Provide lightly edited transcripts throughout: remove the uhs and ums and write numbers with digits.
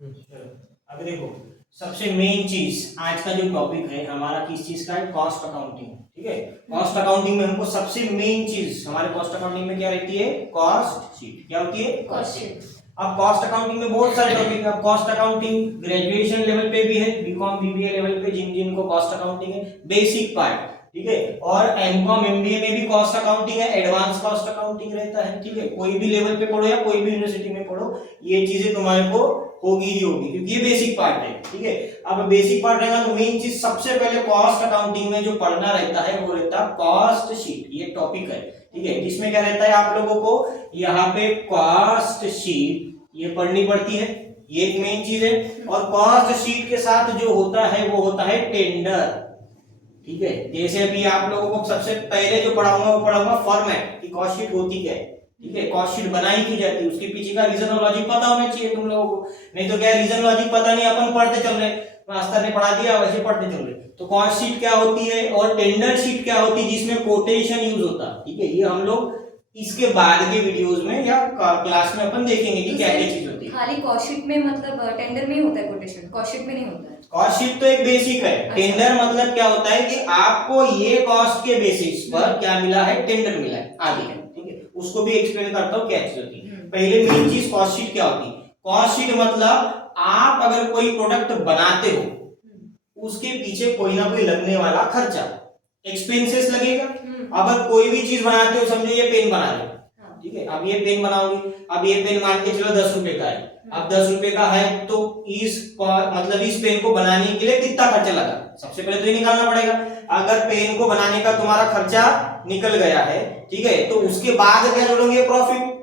अभी देखो, सबसे मेन चीज आज का जो टॉपिक है हमारा किस चीज का है, कॉस्ट अकाउंटिंग। ठीक है, कॉस्ट अकाउंटिंग में हमको सबसे मेन चीज हमारे कॉस्ट अकाउंटिंग में क्या रहती है, कॉस्ट शीट। क्या होती है, कॉस्ट शीट। अब कॉस्ट अकाउंटिंग में बहुत सारे टॉपिक है। अब कॉस्ट अकाउंटिंग ग्रेजुएशन लेवल पे भी है, बीकॉम बीबीए लेवल पे जिन जिनको कॉस्ट अकाउंटिंग है बेसिक पार्ट। ठीक है, और एमकॉम एमबीए में भी कॉस्ट अकाउंटिंग है, एडवांस कॉस्ट अकाउंटिंग रहता है। ठीक है, कोई भी लेवल पे पढ़ो या कोई भी यूनिवर्सिटी में पढ़ो, ये चीजें तुम्हारे को होगी ही होगी, क्योंकि ये बेसिक पार्ट है। ठीक है, अब बेसिक पार्ट रहेगा तो मेन चीज सबसे पहले कॉस्ट अकाउंटिंग में जो पढ़ना रहता है वो रहता है कॉस्ट शीट। ये टॉपिक है, ठीक है, जिसमें क्या रहता है आप लोगों को यहाँ पे कॉस्ट शीट ये पढ़नी पड़ती है, ये एक मेन चीज है। और कॉस्ट शीट के साथ जो होता है वो होता है टेंडर। ठीक है, जैसे अभी आप लोगों को सबसे पहले जो पढ़ाऊंगा वो पढ़ाऊंगा फॉर्मेट कि कॉस्ट शीट होती क्या है। ठीक है, कॉस्ट शीट बनाई की जाती है, उसके पीछे का रीजन और लॉजिक पता होना चाहिए तुम लोगों को, नहीं तो क्या रीजन लॉजिक पता नहीं, अपन पढ़ते चल रहे, मास्टर ने पढ़ा दिया वैसे पढ़ते चल रहे। तो कॉस्ट शीट क्या होती है और टेंडर शीट क्या होती है, जिसमें कोटेशन यूज होता है। ठीक है, ये हम लोग इसके बाद के वीडियोस में या क्लास में अपन देखेंगे कि क्या क्या चीज होती है। खाली कॉस्ट शीट में मतलब टेंडर में ही होता है कोटेशन, कॉस्ट शीट में नहीं होता है। कॉस्ट शीट तो एक बेसिक है, टेंडर मतलब क्या होता है कि आपको ये कॉस्ट के बेसिस पर क्या मिला है, टेंडर मिला है आगे। ठीक है, उसको भी एक्सप्लेन करता हूँ क्या चीज होती है। पहले मेन चीज कॉस्ट शीट क्या होती है। कॉस्ट शीट मतलब आप अगर कोई प्रोडक्ट बनाते हो उसके पीछे कोई ना कोई लगने वाला खर्चा, एक्सपेंसेस लगेगा। अगर कोई भी चीज बनाते हो, समझो ये पेन बना रहे हो, ठीक है, अब ये पेन बनाओगे, अब ये पेन मान के चलो 10 रुपए का है। अब 10 रुपए का है तो इस मतलब इस पेन को बनाने के लिए कितना खर्चा लगा, सबसे पहले तो ये निकालना पड़ेगा। अगर पेन को बनाने का तुम्हारा खर्चा निकल गया है, ठीक है, तो उसके बाद क्या जोड़ोगे, प्रॉफिट,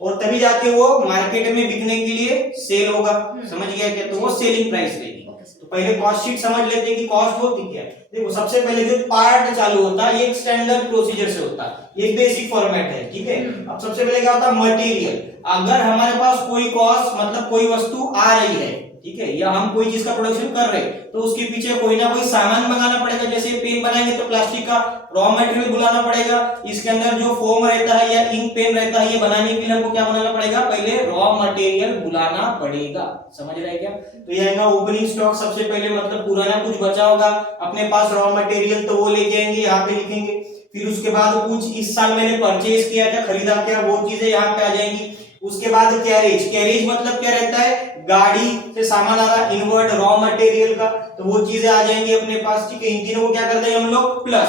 और तभी जाके वो मार्केट में बिकने के लिए सेल होगा। समझ गया क्या, तो वो सेलिंग प्राइस रहेगी। तो पहले कॉस्ट शीट समझ लेते हैं कि कॉस्ट होती क्या है। देखो, सबसे पहले जो पार्ट चालू होता है ये एक स्टैंडर्ड प्रोसीजर से होता है, ये एक बेसिक फॉर्मेट है। ठीक है, अब सबसे पहले क्या होता है, मटेरियल। अगर हमारे पास कोई कॉस्ट मतलब कोई वस्तु आ रही है, ठीक है, या हम कोई चीज का प्रोडक्शन कर रहे हैं, तो उसके पीछे कोई ना कोई सामान मंगाना पड़ेगा। जैसे पेन बनाएंगे तो प्लास्टिक का रॉ मटेरियल बुलाना पड़ेगा, इसके अंदर जो फोम रहता है या इंक पेन रहता है, ये बनाने के लिए हमको क्या बनाना पड़ेगा, पहले रॉ मटेरियल बुलाना पड़ेगा। समझ रहे हैं क्या, तो ये आएगा ओपनिंग स्टॉक। सबसे पहले मतलब पुराना कुछ बचा होगा अपने पास रॉ मटेरियल, तो वो लेके आएंगे, यहाँ पे लिखेंगे। फिर उसके बाद कुछ इस साल मैंने परचेज किया क्या, खरीदा क्या, वो चीजें यहाँ पे आ जाएंगी। उसके बाद कैरेज, कैरेज मतलब क्या रहता है, गाड़ी से सामान आ रहा है, इनवर्ट रॉ मटेरियल का, तो वो चीजें आ जाएंगी अपने पास। ठीक है, इन तीनों को क्या कर देंगे हम लोग, प्लस।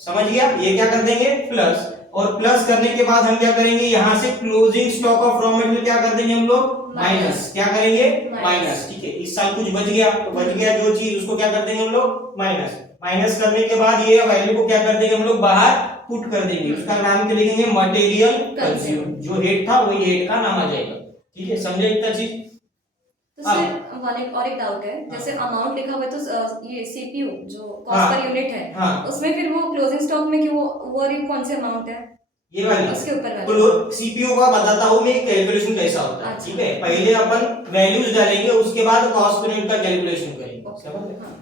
समझ गया, ये क्या कर देंगे, प्लस। और प्लस करने के बाद हम क्या करेंगे, यहाँ से closing stock of raw material क्या कर देंगे हम लोग, माइनस। क्या करेंगे, माइनस। ठीक है, इस साल कुछ बच गया तो बच गया जो चीज, उसको क्या कर देंगे हम लोग, माइनस। माइनस करने के बाद ये वैल्यू को क्या कर देंगे हम लोग, बाहर पुट कर देंगे। उसका नाम क्या लिखेंगे, मटेरियल कंज्यूम। जो हेड था वही हेड का नाम आ जाएगा। ठीक है, समझे इतना चीज। तो सर और एक डाउट है, जैसे अमाउंट लिखा हुआ है तो ये सीपीयू जो कॉस्ट पर यूनिट है, उसमें फिर वो क्लोजिंग स्टॉक में क्यों वो कौन से अमाउंट है, ये वाली उसके ऊपर तो सीपीयू का बताता हूँ मैं कैलकुलेशन कैसा होता है। ठीक है, पहले अपन वैल्यूज डालेंगे, उसके बाद कॉस्ट पर यूनिट का कैलकुलेशन करेंगे।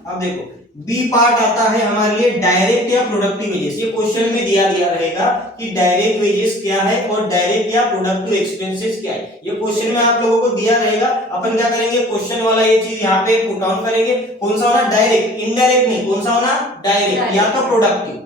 अब देखो, बी पार्ट आता है हमारे लिए डायरेक्ट या प्रोडक्टिव वेजेस। ये क्वेश्चन में दिया रहेगा कि डायरेक्ट वेजेस क्या है और डायरेक्ट या प्रोडक्टिव एक्सपेंसेस क्या है। ये क्वेश्चन में आप लोगों को दिया रहेगा। अपन क्या करेंगे, क्वेश्चन वाला ये चीज यहाँ पे पुट डाउन करेंगे। कौन सा होना, डायरेक्ट, इनडायरेक्ट नहीं, कौन सा होना, डायरेक्ट या तो प्रोडक्टिव।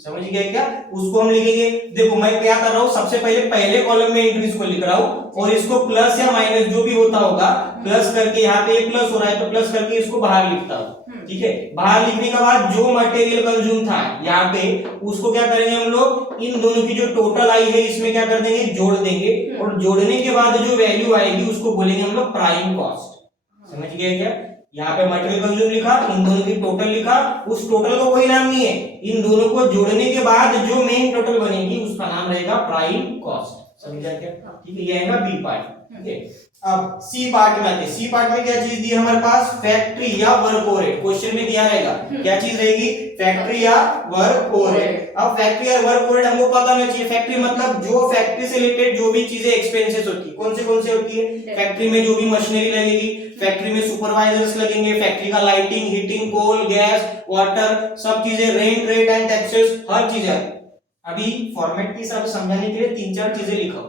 समझ गया क्या, उसको हम लिखेंगे। देखो मैं क्या कर रहा हूँ, सबसे पहले कॉलम में एंट्रीज को लिख रहा हूँ और इसको प्लस या माइनस जो भी होता होगा प्लस करके, यहाँ पे प्लस हो रहा है तो प्लस करके इसको बाहर लिखता हूँ। ठीक है, बाहर लिखने के बाद जो मटेरियल कंज्यूम था यहाँ पे, उसको क्या करेंगे हम लोग, इन दोनों की जो टोटल आई है इसमें क्या कर देंगे, जोड़ देंगे। और जोड़ने के बाद जो वैल्यू आएगी उसको बोलेंगे हम लोग प्राइम कॉस्ट। समझ गए क्या, यहाँ पे मटेरियल कंज्यूम लिखा, इन दोनों की टोटल लिखा, उस टोटल को कोई नाम नहीं है, इन दोनों को जोड़ने के बाद जो मेन टोटल बनेगी उसका नाम रहेगा प्राइम कॉस्ट। समझ गया क्या, ठीक है, ये आएगा बी पार्ट। ठीक है, अब सी पार्ट में आते हैं। सी पार्ट में क्या चीज दी है हमारे पास, फैक्ट्री या वर्क ओवरहेड। क्वेश्चन में दिया रहेगा क्या चीज रहेगी, फैक्ट्री या वर्क ओवरहेड। अब फैक्ट्री या वर्क ओवरहेड हमको पता होना चाहिए। फैक्ट्री मतलब जो फैक्ट्री से रिलेटेड जो भी चीजें एक्सपेंसेस होती है, कौन से होती है, फैक्ट्री में जो भी मशीनरी लगेगी, फैक्ट्री में सुपरवाइजर्स लगेंगे, फैक्ट्री का लाइटिंग, हीटिंग, कोल, गैस, वाटर, सब चीजें, रेंट, रेट एंड टैक्सेस, हर चीज है। अभी फॉर्मेट के हिसाब से समझाने के लिए 3-4 चीजें लिखा हूं।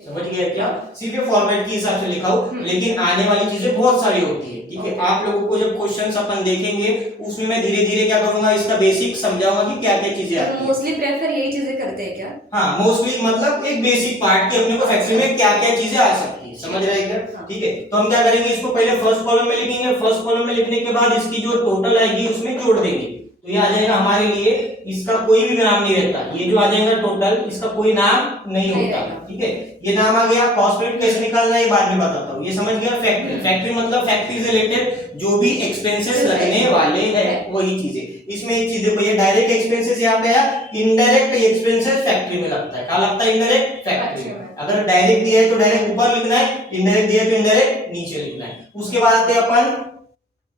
समझ गए क्या? सिर्फ ये फॉर्मेट के हिसाब से लिखा हो, लेकिन आने वाली चीजें बहुत सारी होती है, ठीक है। आप लोगों को जब क्वेश्चंस अपन देखेंगे उसमें मैं धीरे धीरे क्या करूंगा, इसका बेसिक समझाऊंगा कि क्या क्या चीजें आती है। मोस्टली प्रेफर यही चीजें करते हैं क्या? हाँ, मोस्टली मतलब एक बेसिक पार्ट की अपने को फैक्ट्री में क्या क्या चीजें आ सकती है, समझ रहे हैं क्या? ठीक है, तो हम क्या करेंगे, इसको पहले फर्स्ट कॉलम में लिखेंगे, फर्स्ट कॉलम में लिखने के बाद इसकी जो टोटल आएगी उसमें जोड़ देंगे, तो ये आ जाएगा हमारे लिए, इसका कोई भी नाम नहीं रहता, ये जो आ जाएगा टोटल, इसका कोई नाम नहीं होता, ठीक है। ये नाम आ गया। कॉस्ट रेट कैसे निकालना है ये बाद में बताता हूँ, ये समझ गया। फैक्ट्री, फैक्ट्री मतलब फैक्ट्री से रिलेटेड जो भी एक्सपेंसेस लगने वाले हैं वही चीजें। इसमें एक चीज देखो, ये डायरेक्ट एक्सपेंसेस यहाँ पे है, इनडायरेक्ट एक्सपेंसेस फैक्ट्री में लगता है। क्या लगता है? इनडायरेक्ट फैक्ट्री में। अगर डायरेक्ट दिया है तो डायरेक्ट ऊपर लिखना है, इनडायरेक्ट दिया है तो इनडायरेक्ट नीचे लिखना है। उसके बाद आते हैं अपन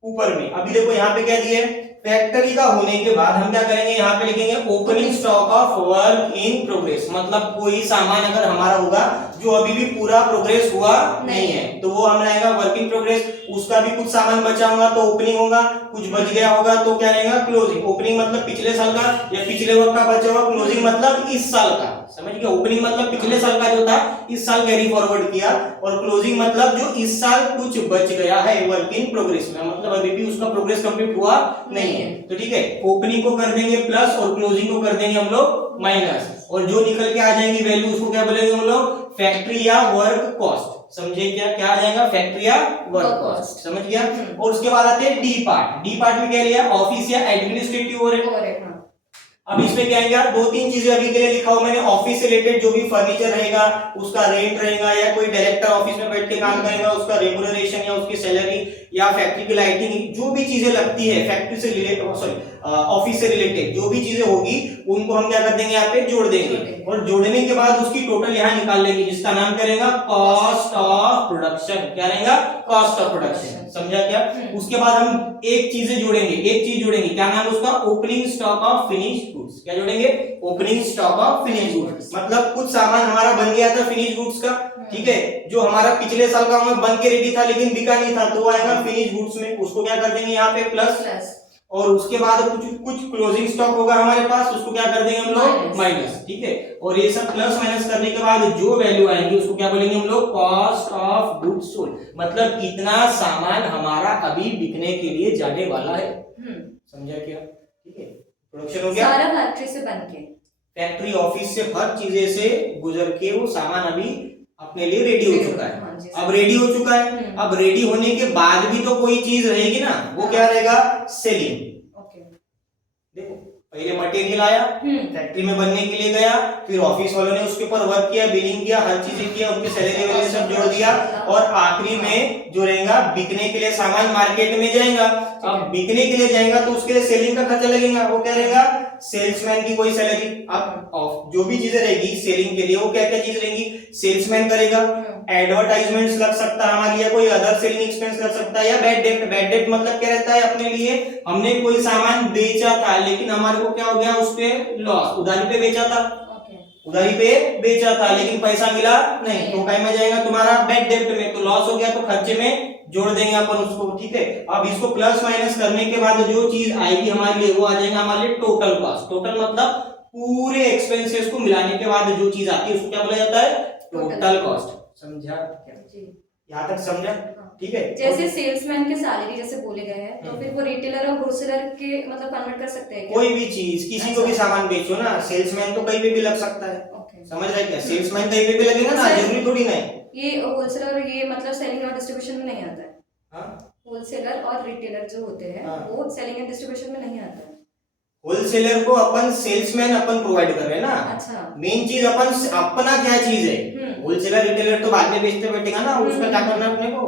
ऊपर में। अभी देखो यहाँ पे क्या दिया है, फैक्ट्री का होने के बाद हम क्या करेंगे, यहाँ पे लिखेंगे opening stock of work in progress, मतलब कोई सामान अगर हमारा होगा जो अभी भी पूरा प्रोग्रेस हुआ नहीं है तो वो हम लाएगा वर्क इन प्रोग्रेस। उसका भी कुछ सामान बचा होगा तो ओपनिंग होगा, कुछ बच गया होगा तो क्या रहेगा, क्लोजिंग। ओपनिंग मतलब पिछले साल का या पिछले वर्क का बचा हुआ, क्लोजिंग मतलब इस साल का, समझ गए। ओपनिंग मतलब पिछले साल का जो था इस साल कैरी फॉरवर्ड किया, और क्लोजिंग मतलब जो इस साल कुछ बच गया है वर्क इन प्रोग्रेस में, मतलब अभी भी उसका प्रोग्रेस कंप्लीट हुआ नहीं है, तो ठीक है। ओपनिंग को कर देंगे प्लस और क्लोजिंग को कर देंगे हम लोग माइनस, और जो निकल के आ जाएंगी वैल्यू उसको क्या बोलेंगे हम लोग, फैक्ट्री या वर्क कॉस्ट। समझे क्या? क्या आ जाएगा, फैक्ट्री या वर्क कॉस्ट, समझ गया। और उसके बाद आते हैं डी पार्ट। डी पार्ट में क्या लिया, ऑफिस या एडमिनिस्ट्रेटिव ओवरहेड। अब इसमें क्या आएगा, दो तीन चीजें अभी के लिए लिखा हुआ मैंने। ऑफिस से रिलेटेड जो भी फर्नीचर रहेगा उसका रेंट रहेगा, या कोई डायरेक्टर ऑफिस में बैठ के काम करेगा उसका रेम्यूनरेशन या उसकी सैलरी, या फैक्ट्री की लाइटिंग, जो भी चीजें लगती है फैक्ट्री से रिलेटेड, सॉरी ऑफिस से रिलेटेड जो भी चीजें होगी उनको हम क्या कर देंगे, यहाँ पे जोड़ देंगे, और जोड़ने के बाद उसकी टोटल यहाँ निकाल लेंगे, जिसका नाम करेगा कॉस्ट ऑफ प्रोडक्शन। क्या रहेगा, कॉस्ट ऑफ प्रोडक्शन, समझा क्या? उसके बाद हम एक चीज जोड़ेंगे, एक चीज जोड़ेंगे, क्या नाम उसका, opening stock of finished goods. क्या जोड़ेंगे, opening stock of finished goods. मतलब कुछ सामान हमारा बन गया था फिनिश्ड गुड्स का, ठीक है, जो हमारा पिछले साल का हमें बन के रेडी था लेकिन बिका नहीं था, तो वो आएगा फिनिश्ड गुड्स में, उसको क्या कर देंगे यहाँ पे प्लस, और उसके बाद कुछ क्लोजिंग स्टॉक होगा हमारे पास, उसको क्या कर देंगे हम लोग माइनस, ठीक है। और ये सब प्लस माइनस करने के बाद जो वैल्यू आएगी उसको क्या बोलेंगे हम लोग, कॉस्ट ऑफ गुड्स सोल्ड, मतलब कितना सामान हमारा अभी बिकने के लिए जाने वाला है। समझा क्या? ठीक है, प्रोडक्शन हो गया सारा फैक्ट्री से बन के, फैक्ट्री ऑफिस से हर चीजें से गुजर के वो सामान अभी अपने लिए रेडी हो चुका है। अब रेडी हो चुका है, अब रेडी होने के बाद भी तो कोई चीज रहेगी ना, वो क्या रहेगा, सेलिंग। देखो पहले मटेरियल आया, फैक्ट्री में बनने के लिए गया, फिर ऑफिस वालों ने उसके ऊपर वर्क किया, बिलिंग किया, हर चीजें किया, उनकी सैलरी वगैरह सब जोड़ दिया, और आखिरी में जो रहेगा बिकने के लिए सामान मार्केट में जाएगा। अब बिकने के लिए जाएगा तो उसके लिए सेलिंग का खर्चा लगेगा, वो क्या रहेगा, सेल्समैन की कोई सैलरी। अब जो भी चीजें रहेगी सेलिंग के लिए वो क्या क्या चीज रहेंगी, सेल्समैन करेगा, एडवर्टाइजमेंट्स लग सकता है हमारे लिए, कोई अदर सेलिंग एक्सपेंस लग सकता है, या बैड डेट। बैड डेट मतलब क्या रहता है, अपने लिए हमने कोई सामान बेचा था लेकिन हमारे को क्या हो गया, उस पे लॉस, उधारी पे बेचा था, उधारी पे बेचा था लेकिन पैसा मिला नहीं, तो काय में जाएगा तुम्हारा बैड डेट में, तो लॉस हो गया, तो खर्चे में जोड़ देंगे अपन उसको, ठीक है। अब इसको प्लस माइनस करने के बाद जो चीज आएगी हमारे लिए वो आ जाएगा हमारे लिए टोटल कॉस्ट। टोटल मतलब पूरे एक्सपेंसेस को मिलाने के बाद जो चीज आती है उसको क्या बोला जाता है, टोटल कॉस्ट। समझा क्या? यहाँ तक समझा? ठीक है। जैसे सेल्समैन के सैलरी जैसे बोले गए हैं, तो फिर वो रिटेलर और होलसेलर के मतलब कन्वर्ट कर सकते हैं क्या? कोई भी चीज, किसी को भी सामान बेचो ना, सेल्समैन तो कहीं पे भी लग सकता है। समझ रहे क्या? सेल्समैन कहीं पे भी लगेगा ना, जरूरी थोड़ी ना है। ये होलसेलर और ये मतलब सेलिंग और डिस्ट्रीब्यूशन में नहीं आता है। होलसेलर और रिटेलर जो होते हैं वो सेलिंग एंड डिस्ट्रीब्यूशन में नहीं आता है। होलसेलर को अपन सेल्समैन अपन प्रोवाइड कर रहे हैं ना। अच्छा। मेन चीज अपन अपना क्या चीज है, होलसेलर रिटेलर तो बाद में बेचते बैठेगा ना, उसका क्या करना है अपने को।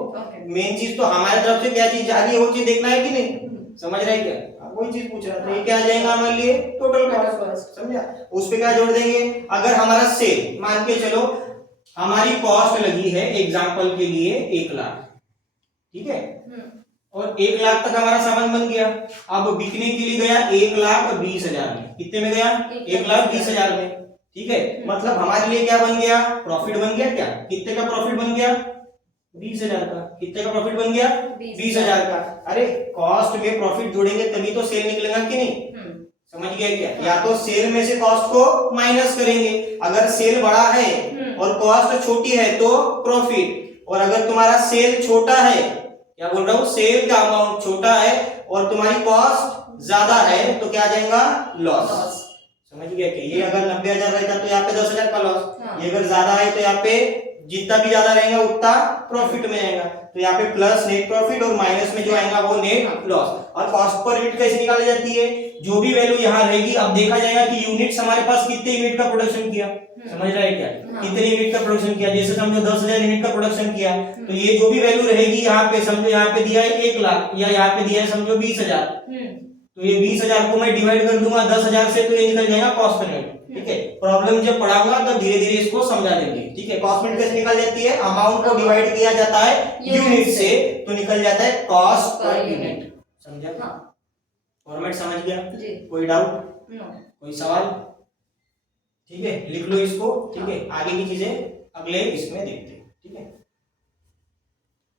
मेन चीज तो हमारे तरफ से क्या चीज जा रही है वो चीज देखना है कि नहीं। समझ रहे क्या? वही चीज पूछ रहा था। ये क्या आ जाएगा हमारे लिए, टोटल कॉस्ट। समझा? उस पे क्या जोड़ देंगे, अगर हमारा सेल मान के चलो हमारी कॉस्ट लगी है एग्जांपल के लिए 1 लाख, ठीक है, और 1 लाख तक हमारा सामान बन गया। अब बिकने के लिए गया 1,20,000 में। कितने में गया? 1,20,000 में, ठीक है। मतलब हमारे लिए क्या बन गया, प्रॉफिट बन गया। क्या कितने का प्रॉफिट बन गया? 20,000 का। कितने का प्रॉफिट बन गया? 20,000 का। अरे कॉस्ट में प्रॉफिट जोड़ेंगे तभी तो सेल निकलेगा कि नहीं। समझ गया क्या? या तो सेल में से कॉस्ट को माइनस करेंगे, अगर सेल बड़ा है और कॉस्ट छोटी है तो प्रॉफिट, और अगर तुम्हारा सेल छोटा है, क्या बोल रहा हूँ, सेल का अमाउंट छोटा है और तुम्हारी कॉस्ट ज्यादा है तो क्या आ जाएगा, लॉस। समझ गया कि ये अगर 90,000 रहता तो यहाँ पे 10,000 का लॉस, ये अगर ज्यादा है तो यहाँ पे जितना भी ज्यादा रहेगा उतना प्रॉफिट में आएगा, तो यहाँ पे प्लस नेट प्रॉफिट और माइनस में जो आएगा वो नेट लॉस। और कॉस्ट पर यूनिट कैसे निकाली जाती है, जो भी वैल्यू यहाँ रहेगी, अब देखा जाएगा कि यूनिट्स हमारे पास कितने यूनिट का प्रोडक्शन किया, समझ रहे हैं क्या, कितने यूनिट का प्रोडक्शन किया, जैसे समझो 10,000 यूनिट का प्रोडक्शन किया, तो ये जो भी वैल्यू रहेगी यहाँ पे, समझो यहाँ पे दिया है 1 लाख या यहाँ पे दिया है समझो 20,000, तो ये 20,000 को मैं डिवाइड कर दूंगा 10,000 से, तो ये निकल जाएगा कॉस्ट पर यूनिट। ठीक है, प्रॉब्लम जब पढ़ाऊंगा तो धीरे धीरे इसको समझा देंगे। ठीक है, कॉस्ट यूनिट कैसे निकल जाती है, अमाउंट को डिवाइड किया जाता है यूनिट से तो निकल जाता है कॉस्ट पर यूनिट। समझा, फॉर्मेट समझ गया, कोई डाउट, कोई सवाल? ठीक है, लिख लो इसको। ठीक है, आगे की चीजें अगले इसमें देखते हैं। ठीक है।